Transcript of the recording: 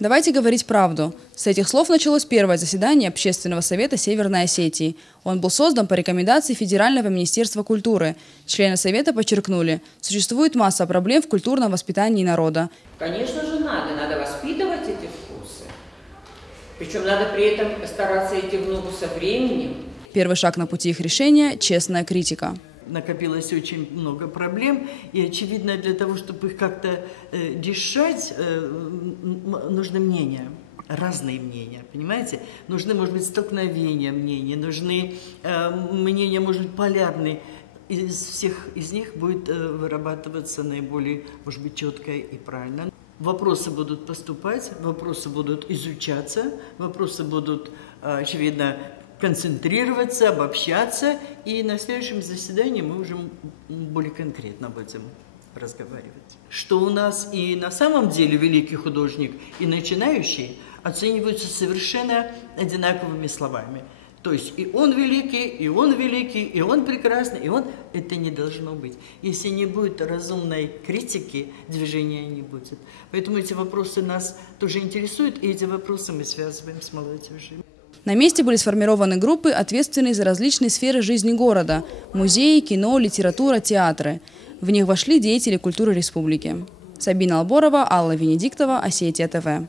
Давайте говорить правду. С этих слов началось первое заседание Общественного совета Северной Осетии. Он был создан по рекомендации Федерального министерства культуры. Члены совета подчеркнули, существует масса проблем в культурном воспитании народа. Конечно же, надо воспитывать эти вкусы. Причем надо при этом стараться идти в ногу со временем. Первый шаг на пути их решения – честная критика. Накопилось очень много проблем, и, очевидно, для того, чтобы их как-то решать, нужны мнения, разные мнения, понимаете? Нужны, может быть, столкновения мнений, нужны мнения, может быть, полярные. Из всех из них будет вырабатываться наиболее, может быть, четко и правильно. Вопросы будут поступать, вопросы будут изучаться, вопросы будут, очевидно, концентрироваться, обобщаться, и на следующем заседании мы уже более конкретно будем разговаривать. Что у нас и на самом деле великий художник, и начинающий оцениваются совершенно одинаковыми словами. То есть и он великий, и он великий, и он прекрасный, и он... Это не должно быть. Если не будет разумной критики, движения не будет. Поэтому эти вопросы нас тоже интересуют, и эти вопросы мы связываем с молодежью. На месте были сформированы группы, ответственные за различные сферы жизни города – музеи, кино, литература, театры. В них вошли деятели культуры республики. Сабина Алборова, Алла Венедиктова, Осетия ТВ.